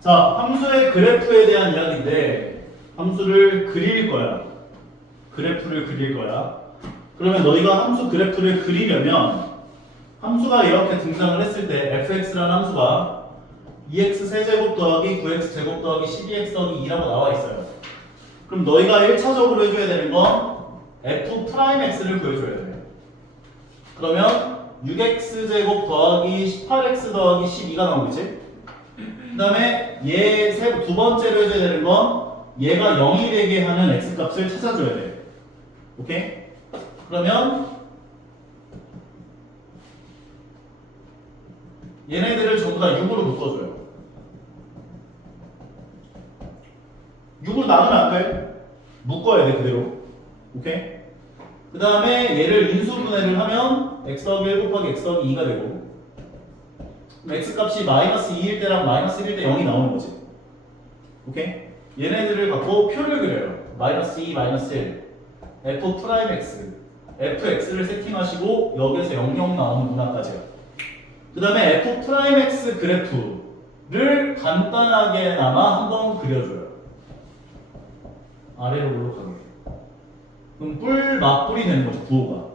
자, 함수의 그래프에 대한 이야기인데 함수를 그릴 거야. 그래프를 그릴 거야. 그러면 너희가 함수 그래프를 그리려면 함수가 이렇게 등장을 했을 때 fx라는 함수가 2x 세제곱 더하기 9x 제곱 더하기 12x 더하기 2라고 나와 있어요. 그럼 너희가 1차적으로 해줘야 되는 건 f'x를 구해줘야 돼. 그러면 6x 제곱 더하기 18x 더하기 12가 나오겠지? 그 다음에 얘 두 번째로 해줘야 되는 건 얘가 0이 되게 하는 x 값을 찾아줘야 돼. 오케이? 그러면 얘네들을 전부 다 6으로 묶어줘요. 6으로 나누면 안 돼. 묶어야 돼, 그대로. 오케이? 그 다음에 얘를 인수분해를 하면 x 더하기 1 곱하기 x 더하기 2가 되고 그럼 x 값이 마이너스 2일 때랑 마이너스 1일 때 0이 나오는 거지. 오케이? 얘네들을 갖고 표를 그려요. 마이너스 2, 마이너스 1 f 프라임 x fx를 세팅하시고 여기에서 00 나오는 문화까지요. 그 다음에 f 프라임 x 그래프를 간단하게나마 한번 그려줘요. 아래로 올라가게. 그럼 뿔 맞뿔이 되는 거죠, 부호가.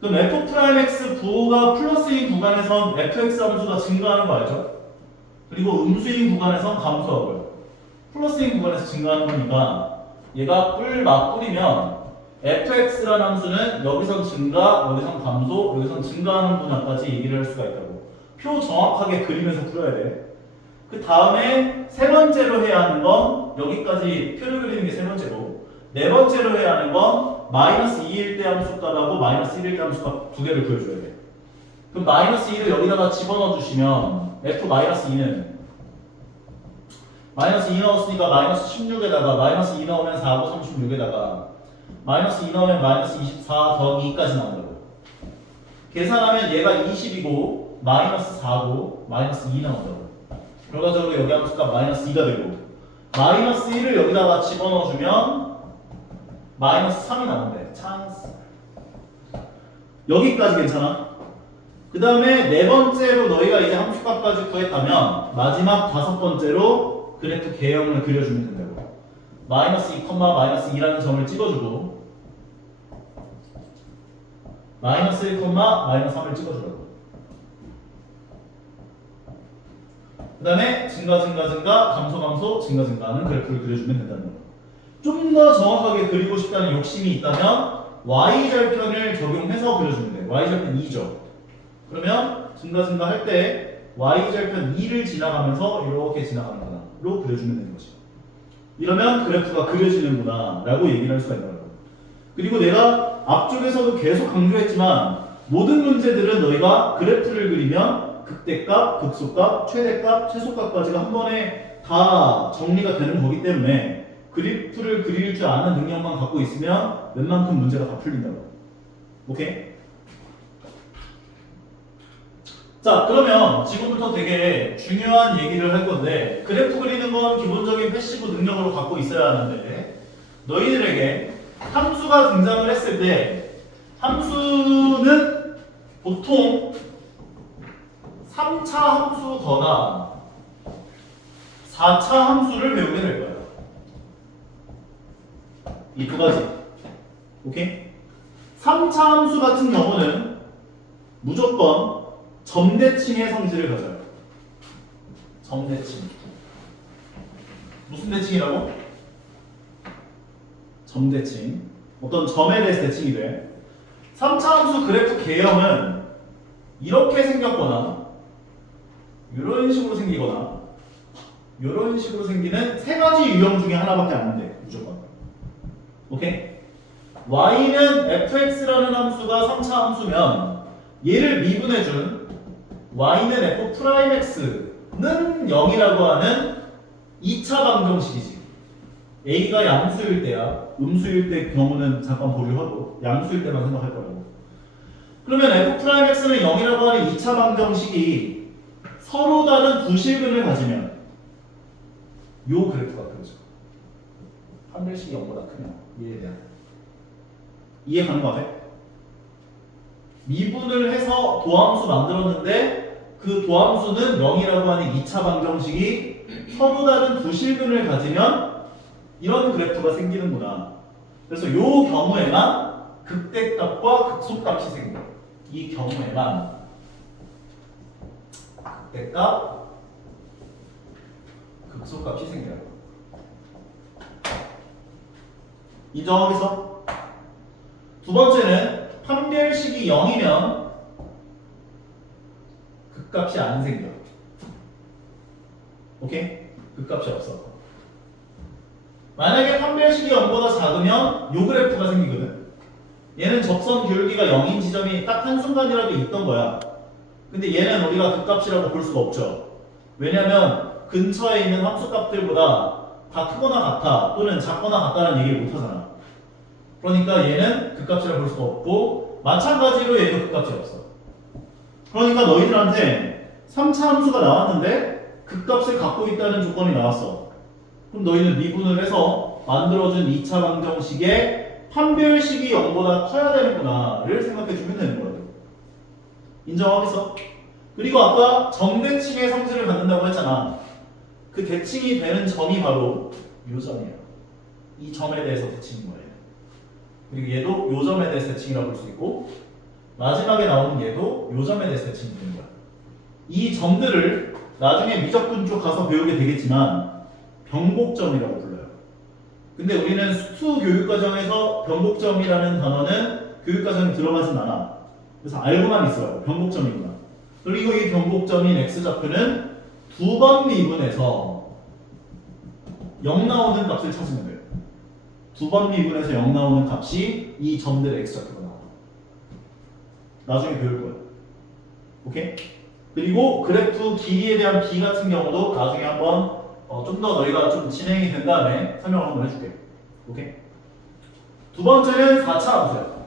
그럼 f 프라임 x 부호가 플러스인 구간에선 fx 함수가 증가하는 거 알죠? 그리고 음수인 구간에선 감소하고요. 플러스인 구간에서 증가하는 거니까 얘가 뿔 맞뿔이면 fx라는 함수는 여기선 증가, 여기선 감소, 여기선 증가하는 분야까지 얘기를 할 수가 있다고. 표 정확하게 그리면서 풀어야 돼. 그 다음에 세 번째로 해야 하는 건 여기까지 표를 그리는 게 세 번째고 네 번째로 해야 하는 건 마이너스 2일 때 함수값하고 마이너스 1일 때 함수값 두 개를 구해줘야 돼. 그럼 마이너스 2를 여기다가 집어넣어 주시면 f 마이너스 2는 마이너스 2 넣었으니까 마이너스 16에다가 마이너스 2 넣으면 4고 36에다가 마이너스 2 넣으면 마이너스 24 더하기 2까지 나온다고. 계산하면 얘가 20이고 마이너스 4고 마이너스 2 나온다고. 결과적으로 여기 함수값 마이너스 2가 되고 마이너스 1을 여기다가 집어넣어주면 마이너스 3이 나온대. 찬스. 여기까지 괜찮아? 그 다음에 네 번째로 너희가 이제 함수값까지 구했다면 마지막 다섯 번째로 그래프 개형을 그려주면 된다고. 마이너스 2, 마이너스 2라는 점을 찍어주고 마이너스 1, 마이너스 3을 찍어주라고. 그 다음에 증가, 감소, 증가하는 그래프를 그려주면 된다는 거예요. 좀 더 정확하게 그리고 싶다는 욕심이 있다면 y절편을 적용해서 그려주면 돼요. y절편 2죠. 그러면 증가 할 때 y절편 2를 지나가면서 이렇게 지나가는 거로 그려주면 되는 거죠. 이러면 그래프가 그려지는구나 라고 얘기를 할 수가 있는 거예요. 그리고 내가 앞쪽에서도 계속 강조했지만 모든 문제들은 너희가 그래프를 그리면 극대값, 극소값, 최대값, 최소값까지가 한 번에 다 정리가 되는 거기 때문에 그래프를 그릴 줄 아는 능력만 갖고 있으면 웬만큼 문제가 다 풀린다고. 오케이? 자, 그러면 지금부터 되게 중요한 얘기를 할 건데 그래프 그리는 건 기본적인 패시브 능력으로 갖고 있어야 하는데 너희들에게 함수가 등장을 했을 때 함수는 보통 3차 함수거나 4차 함수를 배우게 될 거예요. 이 두 가지. 오케이? 3차 함수 같은 경우는 무조건 점대칭의 성질을 가져요. 점대칭. 무슨 대칭이라고? 점대칭. 어떤 점에 대해서 대칭이 돼. 3차 함수 그래프 개형은 이렇게 생겼거나 이런 식으로 생기거나 이런 식으로 생기는 세 가지 유형 중에 하나밖에 안 돼. 무조건. 오케이? y는 fx라는 함수가 3차 함수면 얘를 미분해준 y는 f 프라임 x는 0이라고 하는 2차 방정식이지. a가 양수일 때야. 음수일 때 경우는 잠깐 보류하고 양수일 때만 생각할 거라고. 그러면 f 프라임 x는 0이라고 하는 2차 방정식이 서로 다른 두 실근을 가지면 요 그래프가 그려져. 한 별식이 0보다 크면 얘에 대한 이해 가능하네? 미분을 해서 도함수 만들었는데 그 도함수는 0이라고 하는 2차 방정식이 서로 다른 두 실근을 가지면 이런 그래프가 생기는구나. 그래서 요 경우에만 극대값과 극소값이 생겨. 이 경우에만 극대값, 극소값이 생겨요. 인정하겠어? 두 번째는 판별식이 0이면 극값이 안 생겨. 오케이? 극값이 없어. 만약에 판별식이 0보다 작으면 요 그래프가 생기거든. 얘는 접선 기울기가 0인 지점이 딱 한순간이라도 있던 거야. 근데 얘는 우리가 극값이라고 볼 수가 없죠. 왜냐면 근처에 있는 함수값들보다 다 크거나 같아 또는 작거나 같다는 얘기를 못하잖아. 그러니까 얘는 극값이라고 볼 수가 없고 마찬가지로 얘도 극값이 없어. 그러니까 너희들한테 3차 함수가 나왔는데 극값을 갖고 있다는 조건이 나왔어. 그럼 너희는 미분을 해서 만들어준 2차 방정식의 판별식이 0보다 커야 되는구나를 생각해주면 되는 거야. 인정하겠어? 그리고 아까 정대칭의 성질을 갖는다고 했잖아. 그 대칭이 되는 점이 바로 요 점이에요. 이 점에 대해서 대칭인 거예요. 그리고 얘도 요 점에 대해서 대칭이라고 볼 수 있고 마지막에 나오는 얘도 요 점에 대해서 대칭이 되는 거야. 이 점들을 나중에 미적분 쪽 가서 배우게 되겠지만 변곡점이라고 불러요. 근데 우리는 수투 교육과정에서 변곡점이라는 단어는 교육과정에 들어가진 않아. 그래서 알고만 있어요. 변곡점이구나. 그리고 이 변곡점인 x좌표는 두 번 미분해서 0 나오는 값을 찾으면 돼요. 두 번 미분해서 0 나오는 값이 이 점들의 x좌표가 나와. 나중에 배울 거예요. 오케이? 그리고 그래프 길이에 대한 b 같은 경우도 나중에 한번 좀 더 너희가 좀 진행이 된 다음에 설명을 한번 해줄게. 오케이? 두 번째는 4차 함수야.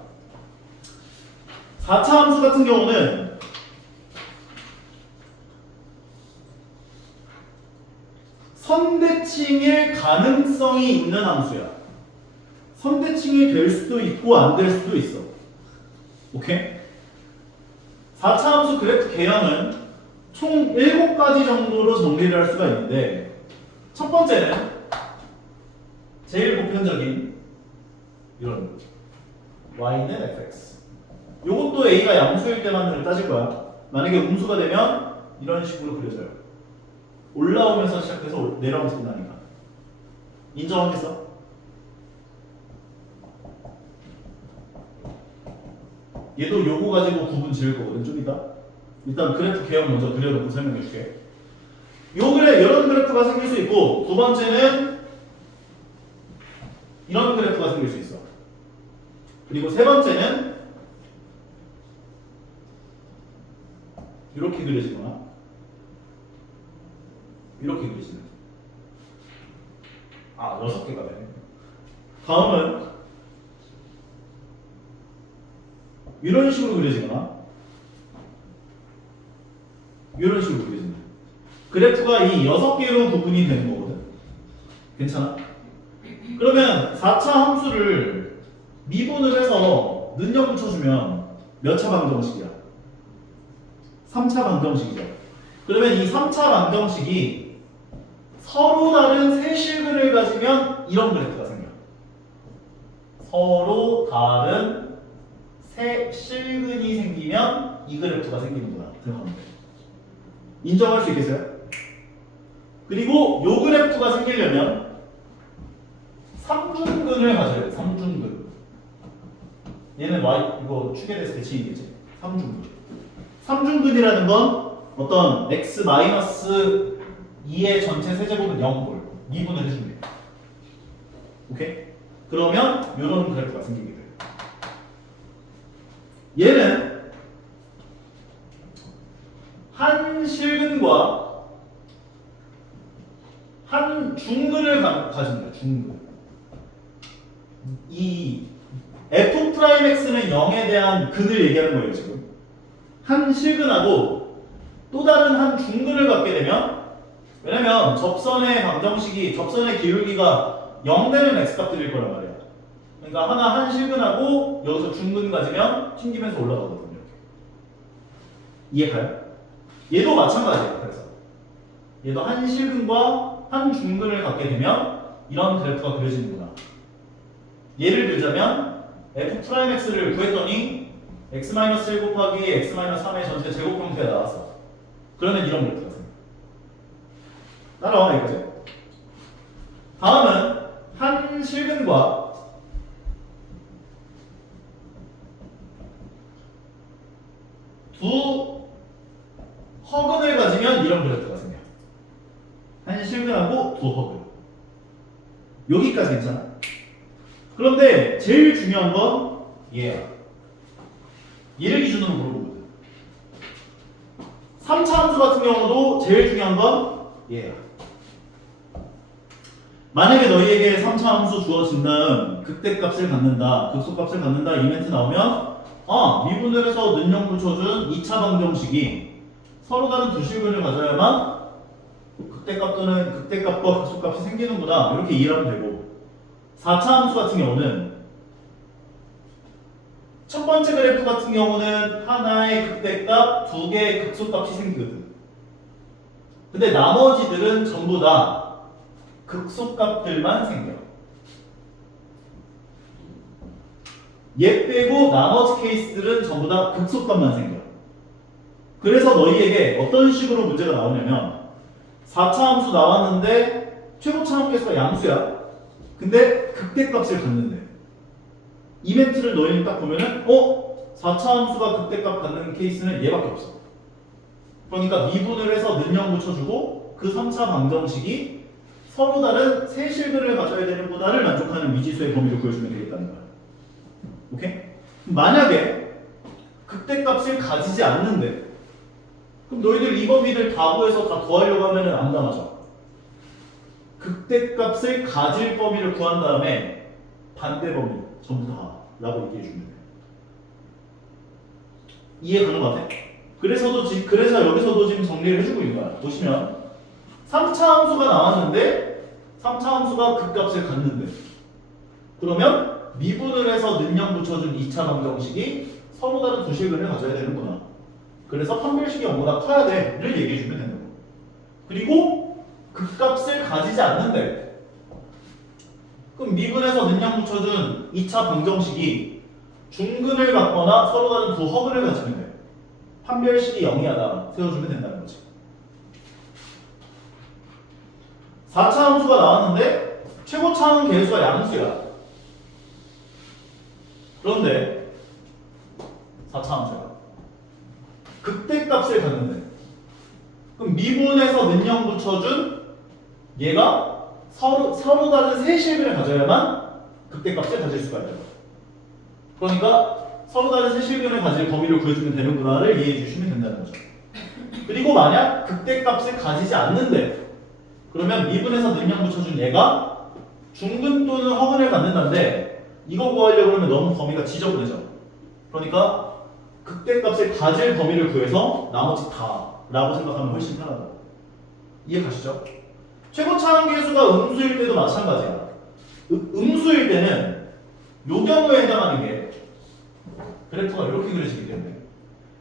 4차 함수 같은 경우는 선대칭일 가능성이 있는 함수야. 선대칭이 될 수도 있고 안 될 수도 있어. 오케이? 4차 함수 그래프 개형은 총 7가지 정도로 정리를 할 수가 있는데 첫 번째는 제일 보편적인 이런 y는 fx. 요것도 a가 양수일 때만 따질 거야. 만약에 음수가 되면 이런 식으로 그려져요. 올라오면서 시작해서 내려오면서 끝나니까. 인정하겠어? 얘도 요거 가지고 구분 지을 거거든, 좀 이따. 일단 그래프 개형 먼저 그려놓고 설명해 줄게. 이런 그래프가 생길 수 있고, 두 번째는 이런 그래프가 생길 수 있어. 그리고 세 번째는 이렇게 그려지거나 이렇게 그리시는. 6개가 되네. 다음은 이런 식으로 그려지거나 이런 식으로 그려지는. 그래프가 이 6개로 구분이 되는 거거든. 괜찮아? 그러면 4차 함수를 미분을 해서 능력 붙여주면 몇 차 방정식이야? 3차 방정식이죠. 그러면 이 3차 방정식이 서로 다른 세 실근을 가지면 이런 그래프가 생겨. 서로 다른 세 실근이 생기면 이 그래프가 생기는구나 생각하면 돼. 인정할 수 있겠어요? 그리고 요 그래프가 생기려면 3중근을 가져야 돼. 3중근. 얘는 y 이거 축에 대해서 대칭이겠지. 3중근. 3중근이라는 건 어떤 x-2의 전체 세제곱은 0볼 미분을 해주면 돼. 오케이? 그러면 이런 그래프가 생기게 돼요. 얘는 한 실근과 한 중근을 가진 거예요. 중근. 이 f'x는 0에 대한 근을 얘기하는 거예요. 지금 한 실근하고 또 다른 한 중근을 갖게 되면, 왜냐면 접선의 기울기가 0 되는 x값들일 거란 말이야. 그러니까 한 실근하고 여기서 중근 가지면 튕기면서 올라가거든요. 이렇게. 이해가요? 얘도 마찬가지예요. 그래서 얘도 한 실근과 한 중근을 갖게 되면 이런 그래프가 그려지는구나. 예를 들자면 f'x를 구했더니 x-1 곱하기 x-3의 전체 제곱 형태가 나왔어. 그러면 이런 그래프가 생겨. 따라와 이거지. 다음은 한 실근과 두 허근을 가지면 이런 그래프가 생겨. 한 실근하고 두 허근. 여기까지 괜찮아? 그런데 제일 중요한 건 얘야. 얘를 기준으로 물어보거든. 3차 함수 같은 경우도 제일 중요한 건 얘야. 만약에 너희에게 3차 함수 주어진 다음 극대값을 갖는다, 극소값을 갖는다 이 멘트 나오면 미분을 해서 능력 붙여준 2차 방정식이 서로 다른 두 실근을 가져야만 극대값 또는 극대값과 극소값이 생기는구나 이렇게 이해하면 되고 4차 함수 같은 경우는 첫 번째 그래프 같은 경우는 하나의 극대값, 두 개의 극소값이 생기거든. 근데 나머지들은 전부 다 극소값들만 생겨. 얘 빼고 나머지 케이스들은 전부 다 극소값만 생겨. 그래서 너희에게 어떤 식으로 문제가 나오냐면 4차 함수 나왔는데 최고차 함수가 양수야. 근데 극대값을 갖는데 이 멘트를 너희는 딱 보면은 4차 함수가 극대값 갖는 케이스는 얘밖에 없어. 그러니까 미분을 해서 능력 붙여주고 그 3차 방정식이 서로 다른 세 실근을 가져야 되는구나를 만족하는 미지수의 범위를 구해주면 되겠다는 거야. 오케이? 만약에 극대값을 가지지 않는데 그럼 너희들 이 범위를 다 구해서 다 구하려고 하면은 안 남아져. 극대값을 가질 범위를 구한 다음에 반대 범위 전부 다 라고 얘기해주면 돼. 이해 가는 것 같아? 그래서 여기서도 지금 정리를 해주고 있는 거야. 보시면 3차 함수가 나왔는데 3차 함수가 극값을 갖는데 그러면 미분을 해서 능력 붙여준 2차 방정식이 서로 다른 두 실근을 가져야 되는구나. 그래서 판별식이 0보다 커야 돼를 얘기해주면 되는 거야. 그리고 극값을 가지지 않는데 그럼 미분해서 능력 붙여준 2차 방정식이 중근을 갖거나 서로 다른 두 허근을 가지면 돼. 판별식이 0이하다 세워주면 된다는 거지. 4차 함수가 나왔는데 최고차항 계수가 양수야. 그런데 4차 함수야. 극대값을 갖는데 그럼 미분해서 능력 붙여준 얘가 서로 다른 세 실근을 가져야만 극대값을 가질 수가 있다. 그러니까 서로 다른 세 실근을 가질 범위를 구해주면 되는구나를 이해해 주시면 된다는 거죠. 그리고 만약 극대값을 가지지 않는데 그러면 미분해서 능력 붙여준 얘가 중근 또는 허근을 갖는다는데 이거 구하려고 그러면 너무 범위가 지저분해져. 그러니까 극대값을 가질 범위를 구해서 나머지 다 라고 생각하면 훨씬 편하다. 이해 가시죠? 최고차항 계수가 음수일 때도 마찬가지야. 음수일 때는 요 경우에 해당하는 게 그래프가 이렇게 그려지기 때문에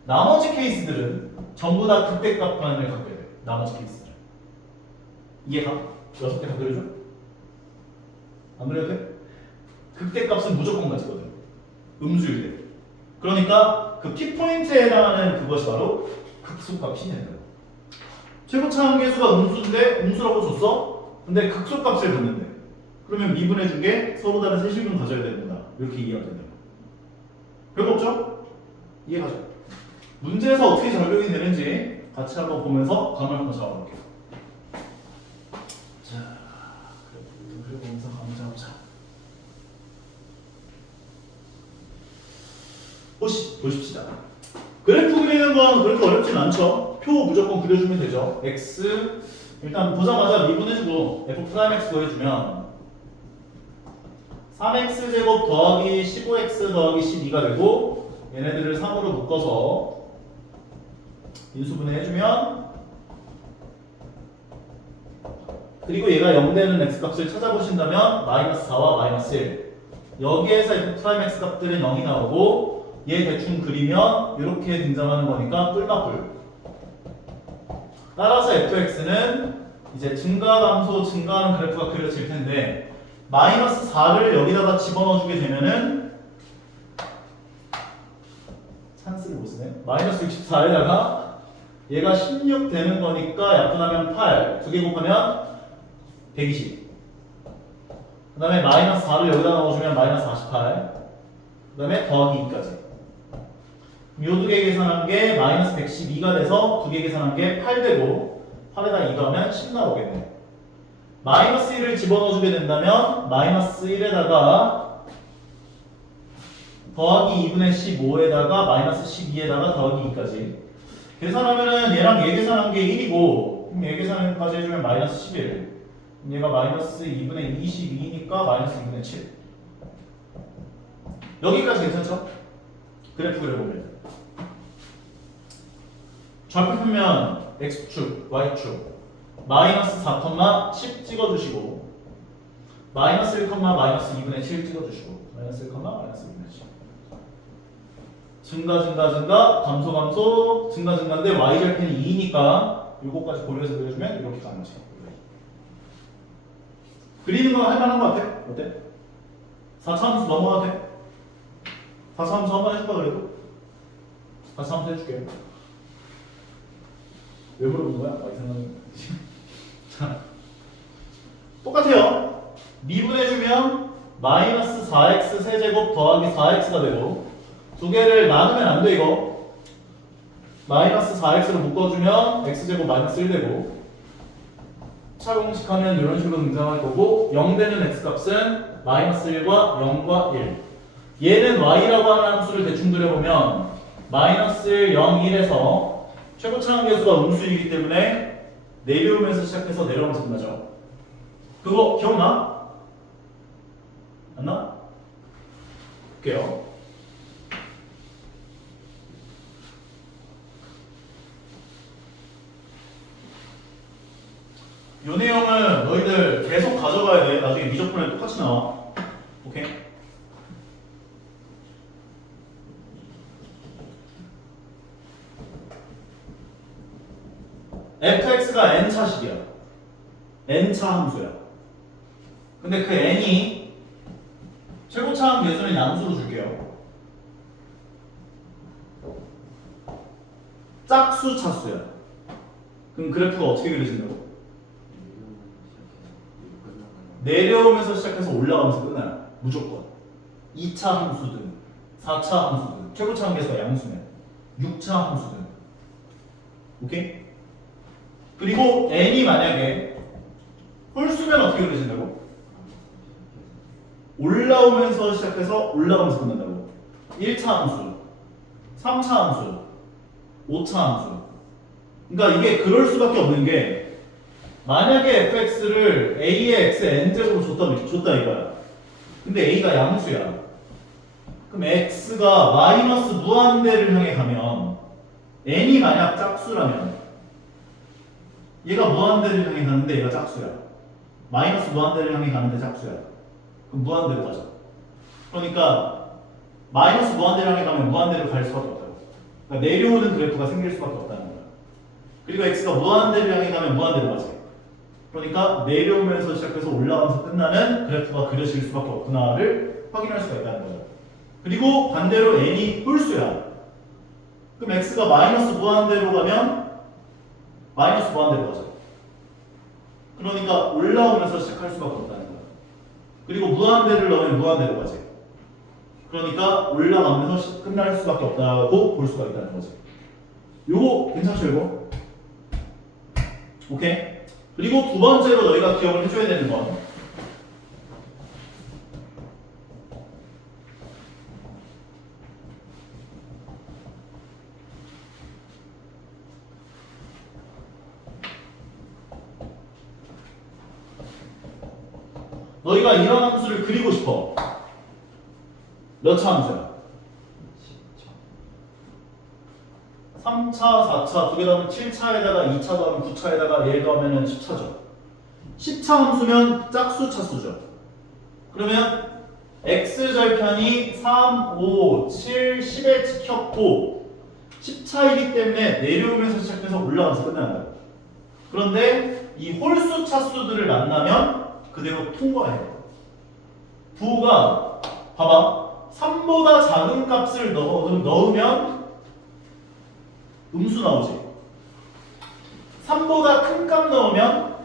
나머지 케이스들은 전부 다 극대값만을 갖게 돼. 나머지 케이스들은. 이해가? 6개 다 그려줘? 안 그려도 돼? 극대값은 무조건 가지거든. 음수일 때. 그러니까 그 P포인트에 해당하는 그것이 바로 극소값이 되는 거야. 최고차항 계수가 음수인데 음수라고 줬어? 근데 극소값을 줬는데 그러면 미분해준 게 서로 다른 세 실근을 가져야 되는구나. 이렇게 이해가 된다. 별거 없죠? 이해가죠? 문제에서 어떻게 적용이 되는지 같이 한번 보면서 감을 한번 잡아볼게요. 자, 그래프 보면서 감을 잡아보자. 보십시다. 그래프 그리는 건 그렇게 어렵진 않죠. 표 무조건 그려주면 되죠. x 일단 보자마자 미분해주고 f'(x) 더해주면 3x제곱 더하기 15x 더하기 12가 되고 얘네들을 3으로 묶어서 인수분해 해주면 그리고 얘가 0되는 x값을 찾아보신다면 마이너스 4와 마이너스 1 여기에서 f'(x) 값들은 0이 나오고 얘 대충 그리면 이렇게 등장하는 거니까 뿔맛뿔 그 따라서 fx는 이제 증가 감소 증가하는 그래프가 그려질 텐데 마이너스 4를 여기다가 집어넣어주게 되면은 찬스를 못 쓰네. 마이너스 64에다가 얘가 16 되는 거니까 약분하면 8 두 개 곱하면 120. 그 다음에 마이너스 4를 여기다 넣어주면 마이너스 48. 그 다음에 더하기 2까지. 요 두 개 계산한 게 마이너스 112가 돼서 두 개 계산한 게 8 되고 8에다 2 더하면 10 나오겠네. 마이너스 1을 집어넣어주게 된다면 마이너스 1에다가 더하기 2분의 15에다가 마이너스 12에다가 더하기 2까지 계산하면은 얘랑 얘 계산한 게 1이고 얘 계산까지 해주면 마이너스 11. 얘가 마이너스 2분의 22니까 마이너스 2분의 7. 여기까지 괜찮죠? 그래프 그려보면 좌표표면 x축, y축 마이너스 4, 10 찍어주시고 마이너스 1, 마이너스 2분의 7 찍어주시고 마이너스 1, 마이너스 2분의 7 증가 감소 증가인데 y절편이 2니까 요거까지 고려해서 그려주면 이렇게 가는 거죠. 그리는 건 할만한 거 같아? 어때? 4차함수 넘어가도 돼? 4차함수 한번 해줄까 그래도? 4차함수 해줄게. 왜 물어본 거야? 이 생각은 자 똑같아요. 미분해주면 마이너스 4x 세제곱 더하기 4x가 되고 두 개를 나누면 안 돼 이거. 마이너스 4x로 묶어주면 x제곱 마이너스 1 되고 차공식하면 이런 식으로 등장할 거고 0 되는 x값은 마이너스 1과 0과 1. 얘는 y라고 하는 함수를 대충 그려보면 마이너스 1, 0, 1에서 최고차항 계수가 음수이기 때문에 내려오면서 시작해서 내려오면서 끝나죠. 그거 기억나? 안 나? 볼게요. 요 내용은 너희들 계속 가져가야 돼. 나중에 미적분에 똑같이 나와. 오케이? fx가 n차식이야. n차 함수야. 근데 그 n이 최고차항 계수는 양수로 줄게요. 짝수 차수야. 그럼 그래프가 어떻게 그려진다고? 내려오면서 시작해서 올라가면서 끝나요. 무조건. 2차 함수든 4차 함수든 최고차항 계수가 양수면 6차 함수든. 오케이? 그리고 n이 만약에 홀수면 어떻게 그려진다고? 올라오면서 시작해서 올라가면서 끝난다고. 1차 함수, 3차 함수, 5차 함수. 그러니까 이게 그럴 수밖에 없는 게 만약에 fx를 a의 x n제곱으로 줬다 이거야. 근데 a가 양수야. 그럼 x가 마이너스 무한대를 향해 가면 n이 만약 짝수라면 얘가 무한대를 향해 가는데 얘가 짝수야. 마이너스 무한대를 향해 가는데 짝수야. 그럼 무한대로 가자. 그러니까 마이너스 무한대를 향해 가면 무한대로 갈 수밖에 없다고. 그러니까 내려오는 그래프가 생길 수밖에 없다는 거야. 그리고 x가 무한대를 향해 가면 무한대로 가지. 그러니까 내려오면서 시작해서 올라가면서 끝나는 그래프가 그려질 수밖에 없구나를 확인할 수가 있다는 거죠. 그리고 반대로 n이 홀수야. 그럼 x가 마이너스 무한대로 가면 마이너스 무한대로 가죠. 그러니까 올라오면서 시작할 수밖에 없다는 거야. 그리고 무한대를 넣으면 무한대로 가지. 그러니까 올라가면서 끝날 수밖에 없다고 볼 수가 있다는 거지. 요거 괜찮죠 이거? 오케이? 그리고 두 번째로 너희가 기억을 해줘야 되는 건 너희가 이런 함수를 그리고 싶어. 몇 차 함수야? 3차, 4차 두 개 더하면 7차에다가 2차 더하면 9차에다가 얘 더하면 10차죠. 10차 함수면 짝수 차수죠. 그러면 x절편이 3, 5, 7, 10에 찍혔고 10차이기 때문에 내려오면서 시작해서 올라가면서 끝난다. 그런데 이 홀수 차수들을 만나면 그대로 통과해요. 부호가 봐봐 3보다 작은 값을 넣으면 음수 나오지. 3보다 큰 값 넣으면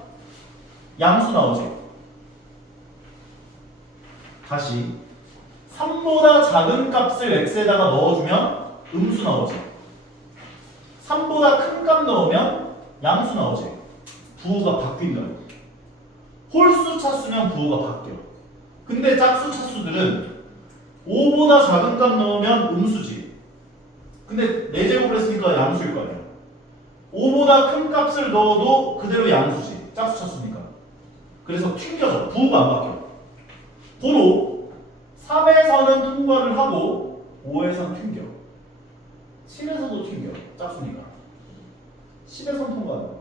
양수 나오지. 다시 3보다 작은 값을 x에다가 넣어주면 음수 나오지. 3보다 큰 값 넣으면 양수 나오지. 부호가 바뀐다고. 홀수 차수면 부호가 바뀌어. 근데 짝수 차수들은 5보다 작은 값 넣으면 음수지. 근데 4제곱을 했으니까 양수일 거 아니야. 5보다 큰 값을 넣어도 그대로 양수지. 짝수 차수니까. 그래서 튕겨져. 부호가 안 바뀌어. 도로 3에서는 통과를 하고 5에서는 튕겨. 7에서도 튕겨. 짝수니까. 10에서는 통과한다.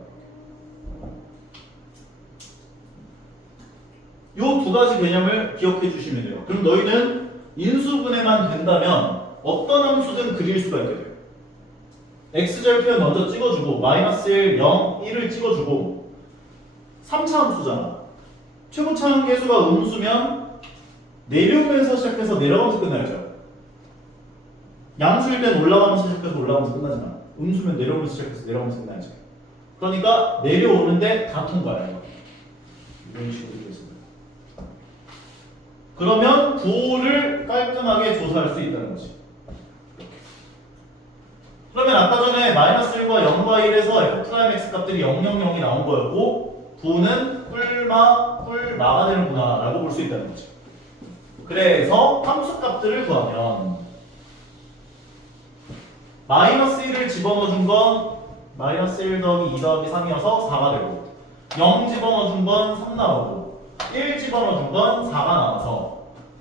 요 두 가지 개념을 기억해 주시면 돼요. 그럼 너희는 인수분해만 된다면 어떤 함수든 그릴 수가 있게 돼요. x절편 먼저 찍어주고 마이너스 1, 0, 1을 찍어주고 3차 함수잖아. 최고차 함계수가 음수면 내려오면서 시작해서 내려가면서 끝나야죠. 양수일 땐 올라가면서 시작해서 올라가면서 끝나지만 음수면 내려오면서 시작해서 내려가면서 끝나야지. 그러니까 내려오는데 다 통과해요. 이런 식으로 되어 있습니다. 그러면 부호를 깔끔하게 조사할 수 있다는 거지. 그러면 아까 전에 마이너스 1과 0과 1에서 f'x 값들이 0, 0, 0이 나온 거였고 부호는 뿔마가 되는구나 라고 볼 수 있다는 거지. 그래서 함수 값들을 구하면 마이너스 1을 집어넣어 준 건 마이너스 1 더하기 2 더하기 3이어서 4가 되고 0 집어넣어 준 건 3 나오고 1 집어넣어 준 건 4가 나와서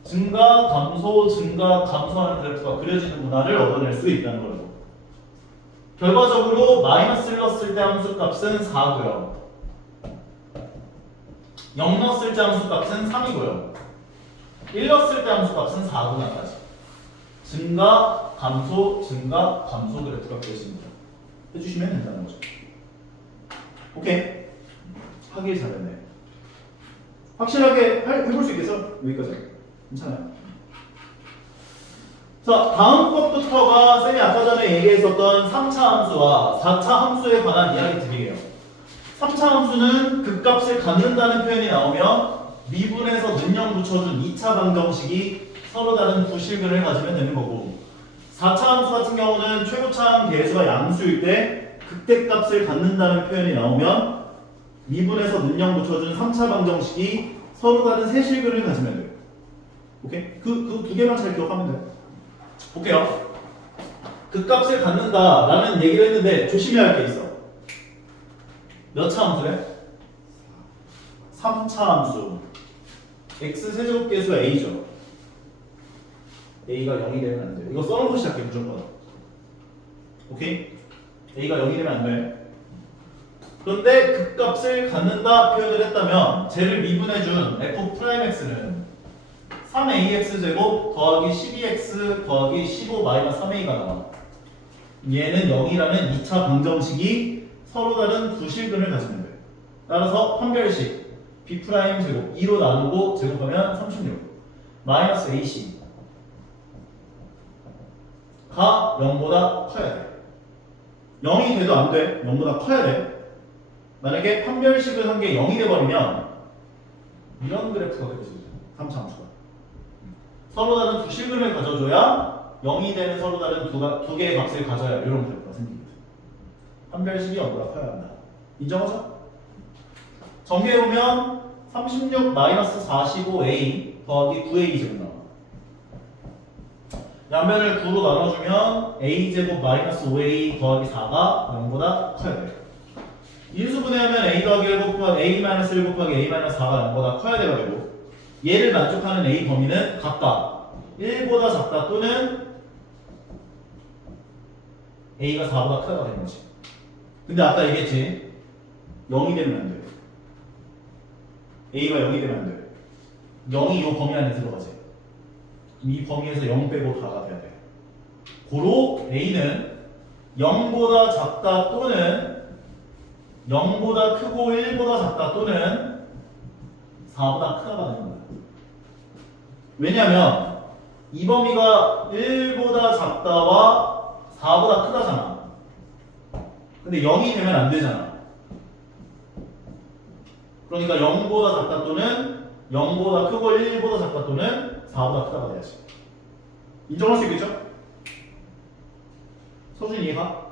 증가, 감소, 증가, 감소하는 그래프가 그려지는 문화를 얻어낼 수 있다는 거예요. 결과적으로 마이너스를 넣었을 때 함수 값은 4고요. 0 넣었을 때 함수 값은 3이고요. 1 넣었을 때 함수 값은 4구나까지. 증가, 감소, 증가, 감소 그래프가 그려집니다. 해주시면 된다는 거죠. 오케이. 하길 잘했네. 확실하게 해볼 수 있겠어? 여기까지. 괜찮아요. 자, 다음 것부터가 쌤이 아까 전에 얘기했었던 3차 함수와 4차 함수에 관한 이야기 드리게요. 3차 함수는 극값을 갖는다는 표현이 나오면 미분에서 능령 붙여준 2차 방정식이 서로 다른 부실근을 가지면 되는 거고 4차 함수 같은 경우는 최고차항 계수가 양수일 때 극대값을 갖는다는 표현이 나오면 미분에서 능령 붙여준 3차 방정식이 서로 다른 세실근을 가지면 돼요. 오케이? 그 두 개만 잘 기억하면 돼요. 볼게요. 극값을 갖는다라는 얘기를 했는데 조심해야 할 게 있어. 몇 차 함수래? 3차 함수. x 세제곱계수가 a죠. a가 0이 되면 안 돼요. 이거 써놓고 시작해 무조건. 오케이? a가 0이 되면 안 돼. 그런데 극값을 갖는다 표현을 했다면 쟤를 미분해준 f'x는 3ax제곱 더하기 12x 더하기 15 마이너스 3a가 나와. 얘는 0이라는 2차 방정식이 서로 다른 부실근을 가지면 돼. 따라서 판별식 b'제곱 2로 나누고 제곱하면 36 마이너스 ac 가 0보다 커야 돼. 0이 돼도 안 돼. 0보다 커야 돼. 만약에 판별식을 한 게 0이 돼버리면 이런 그래프가 그려지죠. 3차 함수가. 서로 다른 두 실근을 가져줘야 0이 되는 서로 다른 두 개의 값을 가져야 이런 그래프가 생깁니다. 판별식이 0보다 커야 한다. 인정하죠? 정리해보면 36 마이너스 45a 더하기 9a 제곱 나와. 양변을 9로 나눠주면 a제곱 마이너스 5a 더하기 4가 0보다 커야 돼. 인수분해하면 a 더하기 1 곱하기 a 마이너스 1 곱하기 a 마이너스 4가 0보다 커야 돼가 되고 얘를 만족하는 a 범위는 각각 1보다 작다 또는 a가 4보다 크다가 되는 거지. 근데 아까 얘기했지 0이 되면 안 돼. a가 0이 되면 안 돼. 0이 이 범위 안에 들어가지. 이 범위에서 0 빼고 다가 돼야 돼. 고로 a는 0보다 작다 또는 0보다 크고 1보다 작다 또는 4보다 크다가 되는 거야. 왜냐면 이 범위가 1보다 작다와 4보다 크다잖아. 근데 0이 되면 안 되잖아. 그러니까 0보다 작다 또는 0보다 크고 1보다 작다 또는 4보다 크다가 돼야지. 인정할 수 있겠죠? 서준 이해가?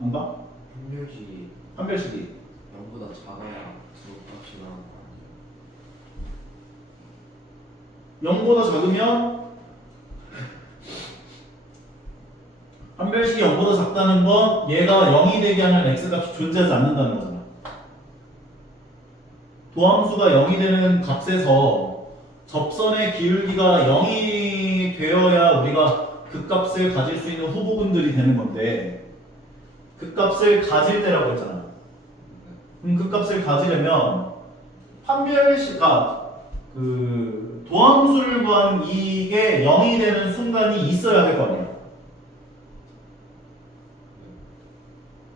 안 가? 판별식이 판별식이 0보다 작아야 제곱값이 나오는 거 아니에요? 0보다 작으면 판별식이 0보다 작다는 건 얘가 0이 되게 하는 x값이 존재하지 않는다는 거잖아. 도함수가 0이 되는 값에서 접선의 기울기가 0이 되어야 우리가 그 값을 가질 수 있는 후보군들이 되는 건데 그 값을 가질 때라고 했잖아. 그럼 그 값을 가지려면 판별식과 그 도함수를 구한 이게 0이 되는 순간이 있어야 할 거 아니야.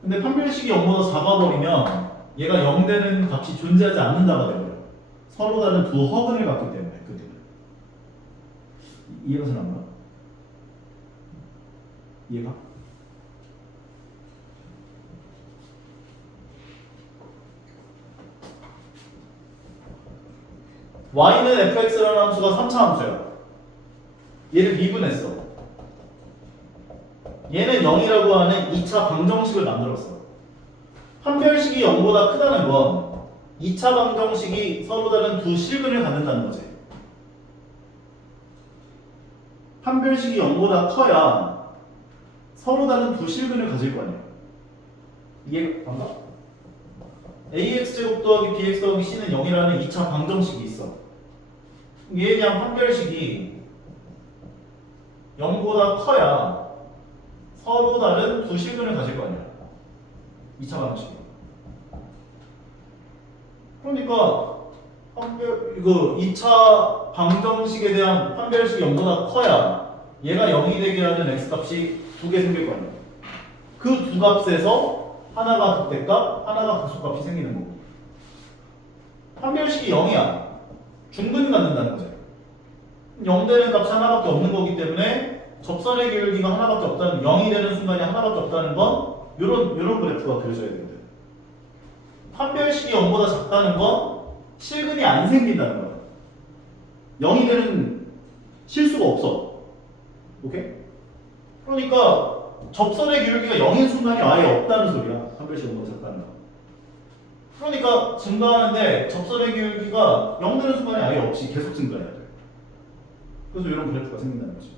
근데 판별식이 0보다 작아버리면 얘가 0 되는 값이 존재하지 않는다가 되어요. 서로 다른 두 허근을 갖기 때문에 그들은. 이해가 잘 안 가? 이해가? y는 fx라는 함수가 3차 함수야. 얘를 미분했어. 얘는 0이라고 하는 2차 방정식을 만들었어. 판별식이 0보다 크다는 건 2차 방정식이 서로 다른 두 실근을 갖는다는 거지. 판별식이 0보다 커야 서로 다른 두 실근을 가질 거 아니야. 이해 안 가? ax제곱 더하기 bx 더하기 c는 0이라는 2차 방정식이 있어. 얘에 대한 판별식이 0보다 커야 서로 다른 두 실근을 가질 거 아니야. 2차 방정식이. 그러니까 이거 2차 방정식에 대한 판별식이 0보다 커야 얘가 0이 되게 하는 x값이 두 개 생길 거 아니야. 그 두 값에서 하나가 극대값, 하나가 극소값이 생기는 거고. 판별식이 0이야. 중근이 갖는다는 거죠. 0 되는 값이 하나밖에 없는 거기 때문에 접선의 기울기가 하나밖에 없다는 0이 되는 순간이 하나밖에 없다는 건 요런 그래프가 그려져야 되거든. 판별식이 0보다 작다는 건 실근이 안 생긴다는 거야. 0이 되는 실수가 없어. 오케이? 그러니까 접선의 기울기가 0인 순간이 아예 없다는 소리야. 판별식이 0보다 작다는 건. 그러니까 증가하는데 접선의 기울기가 0 되는 순간이 아예 없이 계속 증가해야 돼. 그래서 이런 그래프가 생긴다는 거지.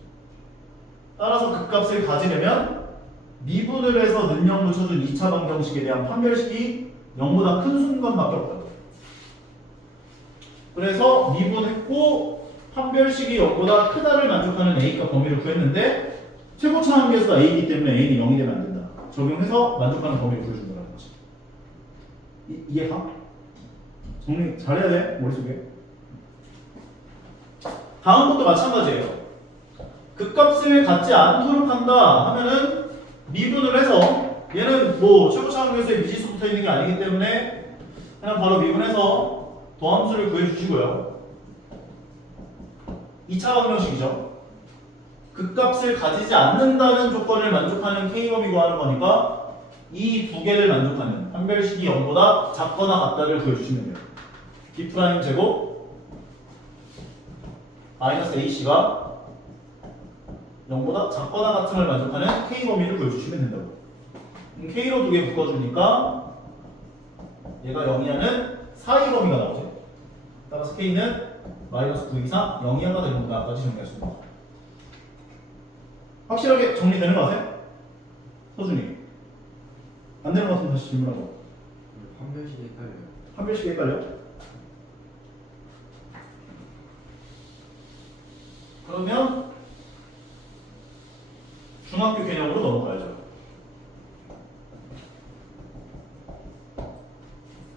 따라서 그 값을 가지려면 미분을 해서 능력 붙여준 2차 방정식에 대한 판별식이 0보다 큰 순간밖에 없다. 그래서 미분했고 판별식이 0보다 크다를 만족하는 A값 범위를 구했는데 최고차 함계수가 A이기 때문에 A는 0이 되면 안 된다. 적용해서 만족하는 범위를 구해준다는 거지. 이해가? 정리 잘해야 돼, 머릿속에. 다음 것도 마찬가지예요. 그 값을 갖지 않도록 한다 하면은 미분을 해서 얘는 뭐 최고차 함계수에 미지수 붙어 있는 게 아니기 때문에 그냥 바로 미분해서 도함수를 구해주시고요. 2차 방정식이죠. 그 값을 가지지 않는다는 조건을 만족하는 K범위 구하는 거니까 이 두 개를 만족하는 판별식이 0보다 작거나 같다를 구해주시면 돼요. B 프라임 제곱 마이너스 AC가 0보다 작거나 같음을 만족하는 K범위를 구해주시면 된다고. K로 두 개 묶어주니까 얘가 0이 하는 사이 범위가 나오죠. 따라서 K는 마이너스 9 이상 0 이하가 되는 거다까지 정리할 수 있는 거. 확실하게 정리되는 거 같아요? 서준이 안 되는 거 같으면 다시 질문하고. 판별식이 헷갈려요. 판별식이 헷갈려? 그러면 중학교 개념으로 넘어가야죠.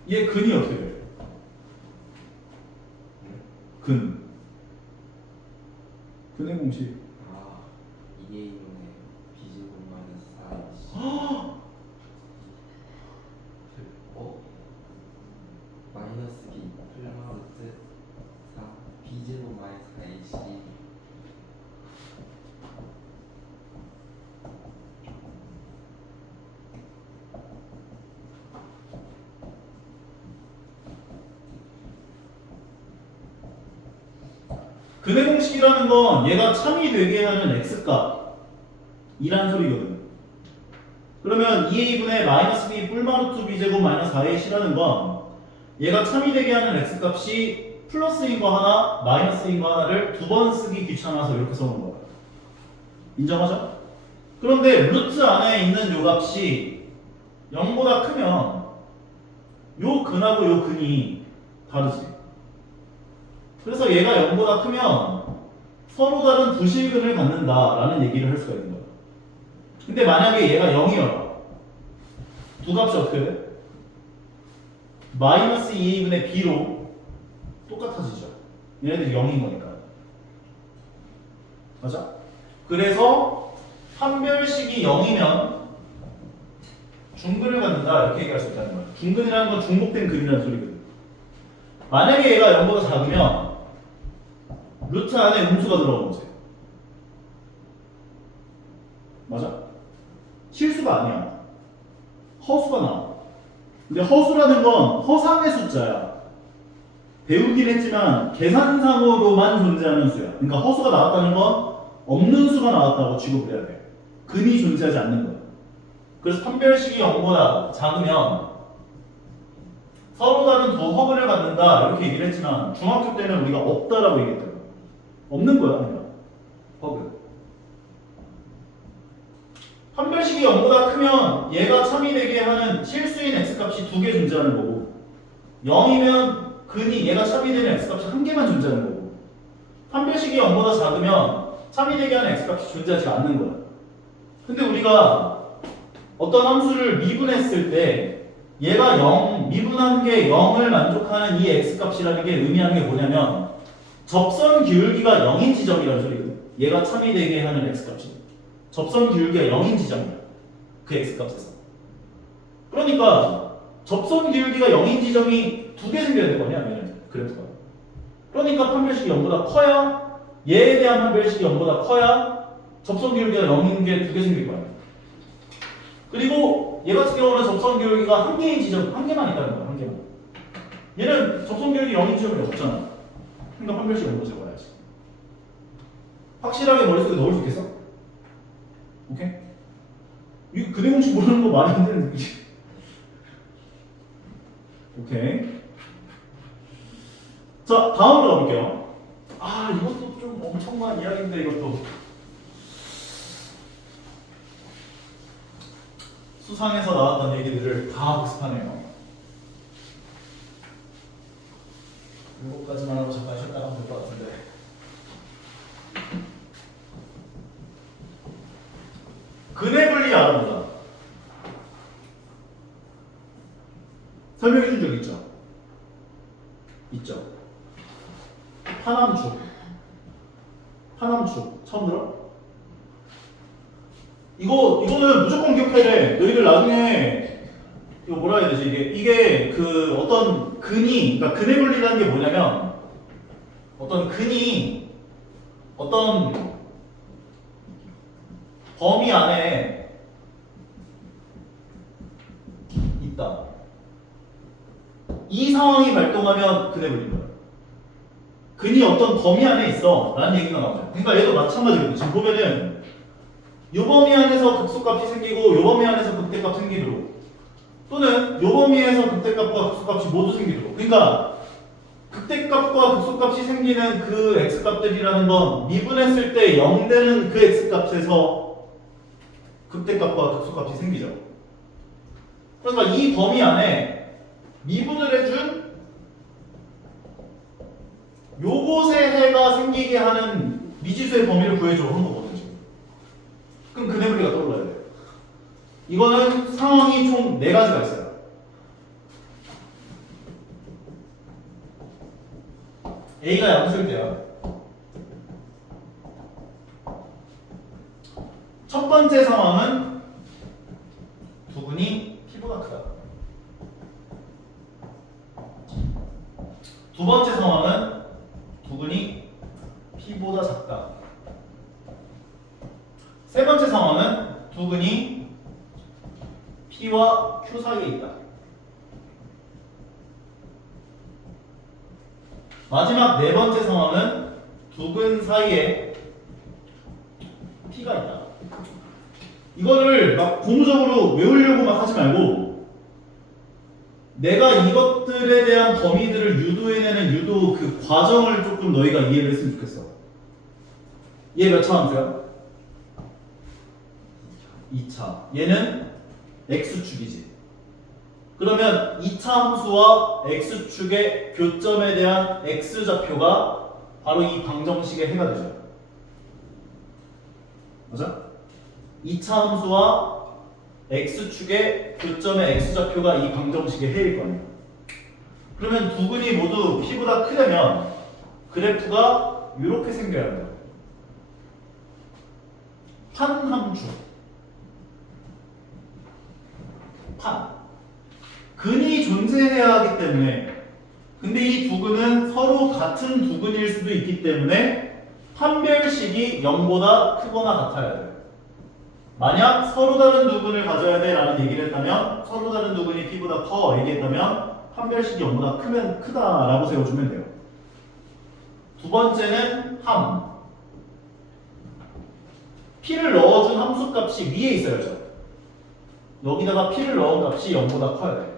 얘 근이 어떻게 돼요? 근. 근의 공식. 아, 2A분의 B제곱 마이너스 4AC. 어? 근의 공식이라는 건 얘가 참이 되게 하는 x값이란 소리거든. 그러면 2a분의 마이너스 b 뿔마루트 b제곱 마이너스 4ac라는 건 얘가 참이 되게 하는 x값이 플러스인 거 하나, 마이너스인 거 하나를 두 번 쓰기 귀찮아서 이렇게 써놓은 거야. 인정하죠? 그런데 루트 안에 있는 요 값이 0보다 크면 요 근하고 요 근이 다르지. 그래서 얘가 0보다 크면 서로 다른 부실근을 갖는다라는 얘기를 할 수가 있는 거야. 근데 만약에 얘가 0이어라. 두 값이 어떻게 돼? 마이너스 2a분의 b로 똑같아지죠. 얘네들이 0인 거니까. 맞아? 그래서 판별식이 0이면 중근을 갖는다 이렇게 얘기할 수 있다는 거야. 중근이라는 건 중복된 근이라는 소리거든. 만약에 얘가 0보다 작으면 루트 안에 음수가 들어오는 거지. 맞아? 실수가 아니야. 허수가 나와. 근데 허수라는 건 허상의 숫자야. 배우긴 했지만 계산상으로만 존재하는 수야. 그러니까 허수가 나왔다는 건 없는 수가 나왔다고 취급을 해야 돼. 근이 존재하지 않는 거야. 그래서 판별식이 0보다 작으면 서로 다른 두 허근을 갖는다 이렇게 얘기를 했지만 중학교 때는 우리가 없다라고 얘기했거든. 없는 거야 그냥 허근. 판별식이 0보다 크면 얘가 참이 되게 하는 실수인 x값이 두 개 존재하는 거고 0이면 근이 얘가 참이 되는 x값이 한 개만 존재하는 거고 판별식이 0보다 작으면 참이 되게 하는 x값이 존재하지 않는 거야. 근데 우리가 어떤 함수를 미분했을 때 얘가 0, 미분한 게 0을 만족하는 이 x값이라는 게 의미하는 게 뭐냐면 접선 기울기가 0인 지점이라는 소리거든. 얘가 참이 되게 하는 x값이 접선 기울기가 0인 지점이야. 그 x값에서. 그러니까 접선 기울기가 0인 지점이 두 개 생겨야 될 거 아니야, 얘는 그래프가. 그러니까 판별식이 0보다 커야 얘에 대한 판별식이 0보다 커야 접선 기울기가 0인 게 두 개 생길 거야. 그리고 얘 같은 경우는 접선 기울기가 한 개인 지점, 한 개만 있다는 거야, 한 개만. 얘는 접선 기울기 0인 지점이 없잖아. 그러니까 판별식 0보다 적어야지. 확실하게 머릿속에 넣을 수 있겠어? 오케이? 이거 근의 공식 모르는 거 말이 안 되는 얘기. 오케이. 자, 다음으로 가볼게요. 아, 이것도 좀 엄청난 이야기인데, 이것도. 수상에서 나왔던 얘기들을 다 복습하네요. 이거까지만 하고 잠깐 쉬었다 가면 될 것 같은데. 근의 분리 알아보자. 설명해 준 적 있죠? 있죠? 파남축. 파남축. 처음 들어? 이거는 무조건 기억해야 돼. 너희들 나중에, 이거 뭐라 해야 되지? 이게 그 어떤 근이, 그러니까 근의 분리라는 게 뭐냐면, 어떤 근이, 어떤 범위 안에 있다. 이 상황이 발동하면 근의 분리인 거야. 근이 어떤 범위 안에 있어 라는 얘기가 나오죠. 그러니까 얘도 마찬가지거든. 지금 보면은 요 범위 안에서 극소값이 생기고 요 범위 안에서 극대값 생기도록 또는 요 범위에서 극대값과 극소값이 모두 생기도록 그러니까 극대값과 극소값이 생기는 그 x값들이라는 건 미분했을 때 0 되는 그 x값에서 극대값과 극소값이 생기죠. 그러니까 이 범위 안에 미분을 해준 요곳에 해가 생기게 하는 미지수의 범위를 구해줘 한 거거든 지금. 그럼 근의 분리가 떠올라야 돼. 이거는 상황이 총 4가지가 있어요. A가 양수일 때야. 첫 번째 상황은 두근이 P보다 크다. 두 번째 상황은 두근이 P보다 작다. 세 번째 상황은 두근이 P와 Q 사이에 있다. 마지막 네 번째 상황은 두 근 사이에 P가 있다. 이거를 막 고무적으로 외우려고 막 하지 말고 내가 이것들에 대한 범위들을 유도해내는 유도 그 과정을 조금 너희가 이해를 했으면 좋겠어. 얘 몇 차 함수야? 2차. 얘는 x축이지. 그러면 2차 함수와 x축의 교점에 대한 x좌표가 바로 이 방정식의 해가 되죠. 맞아? 2차 함수와 x축의 교점의 x좌표가 이 방정식의 해일 거 아니야. 그러면 두 근이 모두 p보다 크려면 그래프가 이렇게 생겨야 한다. 판함축. 판. 근이 존재해야 하기 때문에, 근데 이 두 근은 서로 같은 두 근일 수도 있기 때문에 판별식이 0보다 크거나 같아야 돼. 만약 서로 다른 두 근을 가져야 돼 라는 얘기를 했다면, 서로 다른 두 근이 p보다 커 얘기했다면 판별식이 0보다 크면 크다 라고 세워주면 돼요. 두 번째는 함. p를 넣어준 함수값이 위에 있어야죠. 여기다가 p를 넣은 값이 0보다 커야 돼.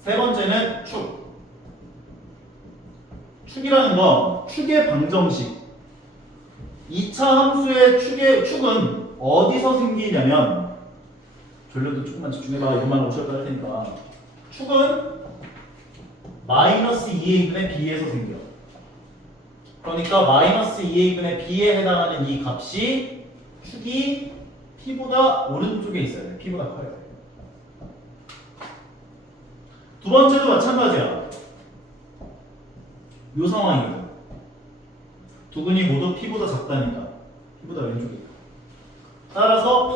세 번째는 축. 축이라는 건 축의 방정식. 2차 함수의 축은 어디서 생기냐면, 졸려도 조금만 집중해봐. 이것만 오셨다 할 테니까. 축은 마이너스 2a분의 b에서 생겨. 그러니까 마이너스 2a분의 b에 해당하는 이 값이 축이 p보다 오른쪽에 있어야 돼. p보다 커야 돼. 두 번째도 마찬가지야. 이 상황이거든. 두 근이 모두 p보다 작다니까. p보다 왼쪽에 있다. 따라서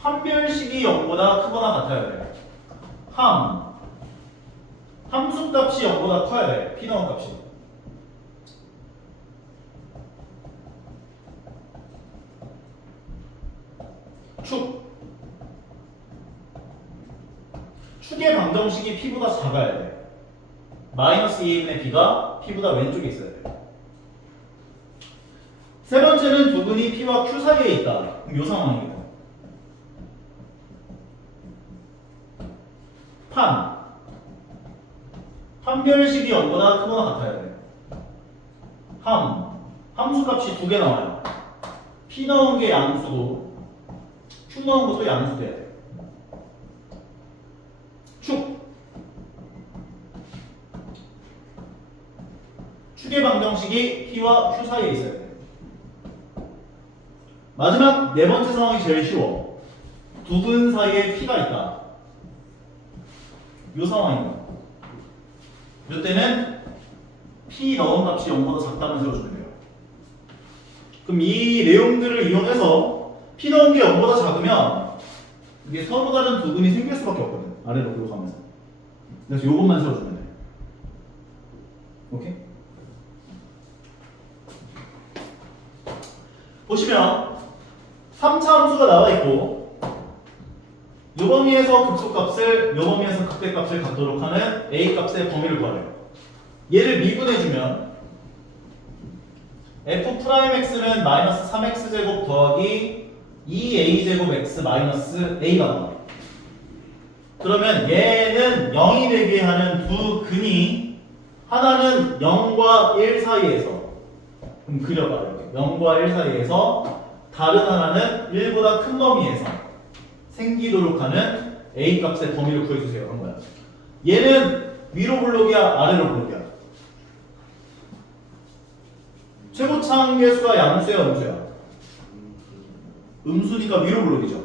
판별식이 0보다 크거나 같아야 돼. 함수값이 0보다 커야 돼. p 넣은 값이. 축의 방정식이 p보다 작아야 돼. 마이너스 2a분의 b가 p보다 왼쪽에 있어야 돼. 세 번째는 두 근이 p와 q 사이에 있다. 그럼 이 상황입니다. 판별식이 0보다 크거나 같아야 돼. 함수값이 두 개 나와요. p 넣은 게 양수고 q 넣은 것도 양수돼야 돼. 축의 방정식이 p와 q 사이에 있어야 돼. 마지막 네 번째 상황이 제일 쉬워. 두 근 사이에 p가 있다. 이 상황입니다. 이때는 p 넣은 값이 0보다 작다면 세워주면 돼요. 그럼 이 내용들을 이용해서 p 넣은 게 0보다 작으면 이게 서로 다른 두 근이 생길 수밖에 없거든. 아래로 올라가면서. 그래서 이것만 세워주면 돼. 오케이? 보시면 3차 함수가 나와 있고 요 범위에서 극소값을 요 범위에서 극대값을 갖도록 하는 a 값의 범위를 구하래요. 얘를 미분해주면 f'x는 마이너스 3x제곱 더하기 2a제곱 x 마이너스 a가 나와요. 그러면 얘는 0이 되게 하는 두 근이 하나는 0과 1 사이에서, 그럼 그려봐요. 0과 1 사이에서, 다른 하나는 1보다 큰 범위에서 생기도록 하는 a 값의 범위를 구해주세요 한 거야. 얘는 위로 블록이야 아래로 블록이야? 최고차항계수가 양수야 음수야? 음수니까 위로 블록이죠.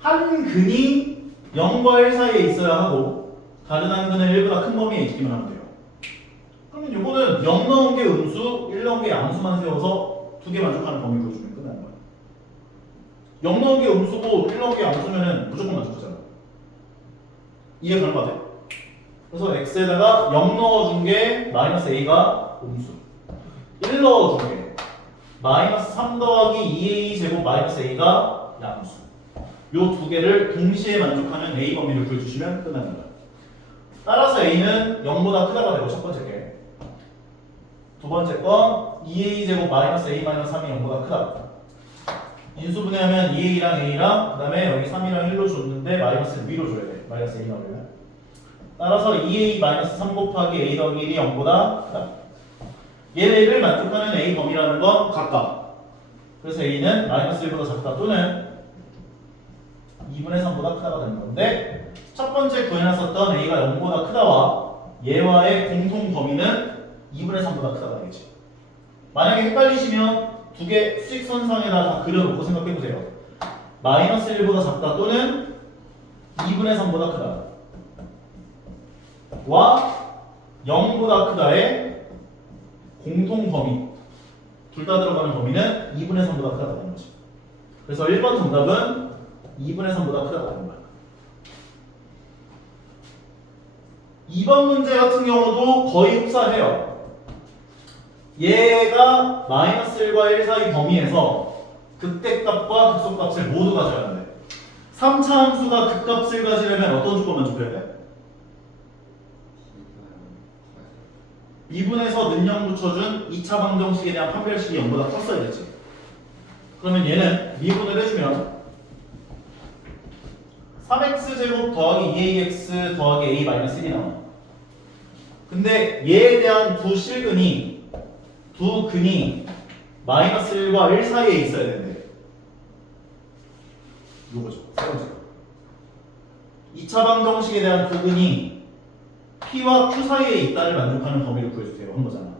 한 근이 0과 1 사이에 있어야 하고 다른 한 근은 1보다 큰 범위에 있기만 하면 돼요. 그러면 이거는 0 넣은 게 음수, 1 넣은 게 양수만 세워서 두 개 만족하는 범위 보여주면 끝나는 거야. 0 넣은 게 음수고 1 넣은 게 양수면은 무조건 만족하잖아. 이해 가는 거 같아? 그래서 x에다가 0 넣어준 게 마이너스 a가 음수, 1 넣어준 게 마이너스 3 더하기 2a 제곱 마이너스 a가 양수. 요 두 개를 동시에 만족하는 a 범위를 구해주시면 끝나는 거야. 따라서 a는 0보다 크다가 되고 첫 번째 게. 두 번째 건 2a제곱 마이너스 a 마이너스 3이 0보다 크다. 인수분해하면 2a랑 a랑 그 다음에 여기 3이랑 1로 줬는데 마이너스를 위로 줘야 돼. 마이너스 a 나오면. 따라서 2a 마이너스 3 곱하기 a 더하기 1이 0보다 크다. 얘를 만족하는 a 범위라는 건 각각. 그래서 a는 마이너스 1보다 작다 또는 2분의 3보다 크다가 되는 건데 첫 번째 구해놨었던 a가 0보다 크다와 얘와의 공통 범위는 2분의 3보다 크다가 되겠지. 만약에 헷갈리시면 두 개 수직선상에다 다 그려놓고 생각해보세요. 마이너스 1보다 작다 또는 2분의 3보다 크다 와 0보다 크다의 공통 범위 둘 다 들어가는 범위는 2분의 3보다 크다가 되는 거지. 그래서 1번 정답은 2분의 3보다 크다가 되는 거야. 2번 문제 같은 경우도 거의 흡사해요. 얘가 마이너스 1과 1 사이 범위에서 극대값과 극소값을 모두 가져야 돼. 3차 함수가 극값을 가지려면 어떤 조건만 좁혀야 돼? 미분에서 능력 붙여준 2차 방정식에 대한 판별식이 0보다 컸어야 되지. 그러면 얘는 미분을 해주면 3x제곱 더하기 2ax 더하기 a 마이너스 1이 나와. 근데 얘에 대한 두 실근이 두 근이 마이너스 1과 1 사이에 있어야 되는데 요거죠. 세 번째 2차 방정식에 대한 두 근이 P와 Q 사이에 있다를 만족하는 범위를 구해주세요 한 거잖아.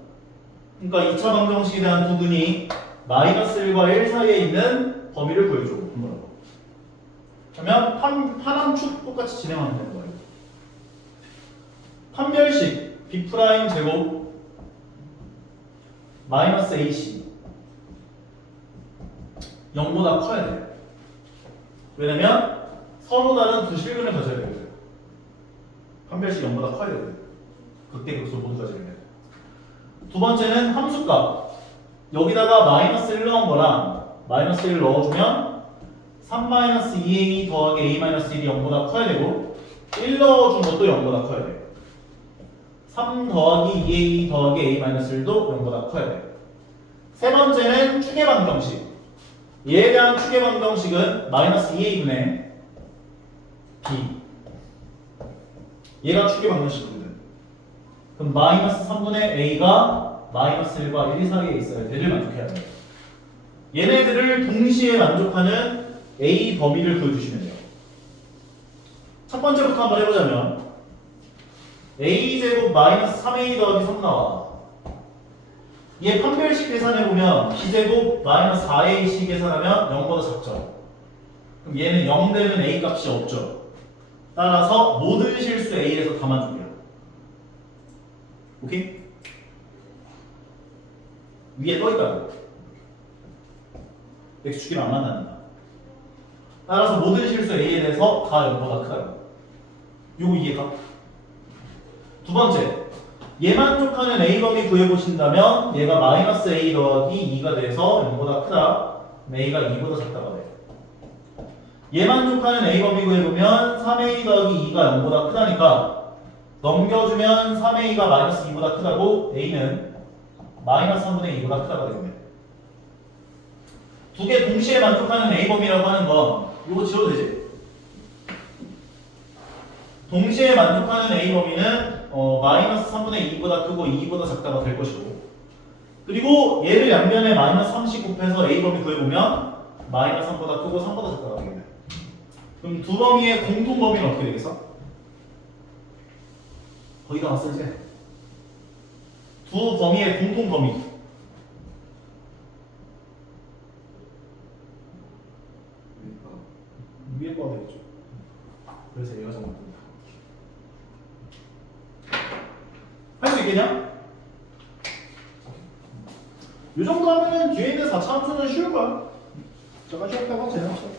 그러니까 2차 방정식에 대한 두 근이 마이너스 1과 1 사이에 있는 범위를 구해줘 한 거라고. 그러면 파남축 똑같이 진행하면 되는 거예요. 판별식 B' 제곱 마이너스 AC 0보다 커야 돼요. 왜냐면 서로 다른 두 실근을 가져야 되거든요. 판별식 0보다 커야 되거든요. 극대 극소 모두 가지려면. 두 번째는 함수값. 여기다가 마이너스 1 넣은 거랑 마이너스 1 넣어주면 3-2a 더하기 a-1이 0보다 커야 되고 1 넣어준 것도 0보다 커야 돼요. 3 더하기 2a 더하기 a-1도 0보다 커야 돼요. 세 번째는 추계 방정식. 얘에 대한 추계 방정식은 마이너스 2a분의 b. 얘가 추계 방정식이거든. 그럼 마이너스 3분의 a가 마이너스 1과 1 사이에 있어야 돼를 만족해야 돼요. 얘네들을 동시에 만족하는 a 범위를 보여주시면 돼요. 첫 번째부터 한번 해보자면 a제곱 마이너스 3a 더하기 3 나와. 얘 판별식 계산해보면 b제곱 마이너스 4ac 계산하면 0보다 작죠. 그럼 얘는 0 되는 a 값이 없죠. 따라서 모든 실수 a에서 다 만족해요. 오케이? 위에 떠있다고. x축이랑 안 만납니다. 따라서 모든 실수 a에 대해서 다 0보다 크다고. 요거 이해가? 두 번째, 얘 만족하는 a 범위 구해보신다면 얘가 마이너스 a 더하기 2가 돼서 0보다 크다. a가 2보다 작다가 돼. 얘 만족하는 a 범위 구해보면 3a 더하기 2가 0보다 크다니까 넘겨주면 3a가 마이너스 2보다 크다고 a는 마이너스 3분의 2보다 크다가 되겠네. 두 개 동시에 만족하는 a 범위라고 하는 건 이거 지워도 되지? 동시에 만족하는 a 범위는 마이너스 3분의 2보다 크고 2보다 작다가 될 것이고, 그리고 얘를 양면에 마이너스 30 곱해서 a 범위 구해보면 마이너스 3보다 크고 3보다 작다가 되겠네. 그럼 두 범위의 공통 범위는 어떻게 되겠어? 거의 다 왔어 이제. 두 범위의 공통 범위. 위에 거가 되겠죠. 그래서 얘가 정답입니다. 할 수 있겠냐? 이 정도 하면은 뒤에 있는 4차 함수는 쉬울 거야. 제가 쉬웠다고 생각해요.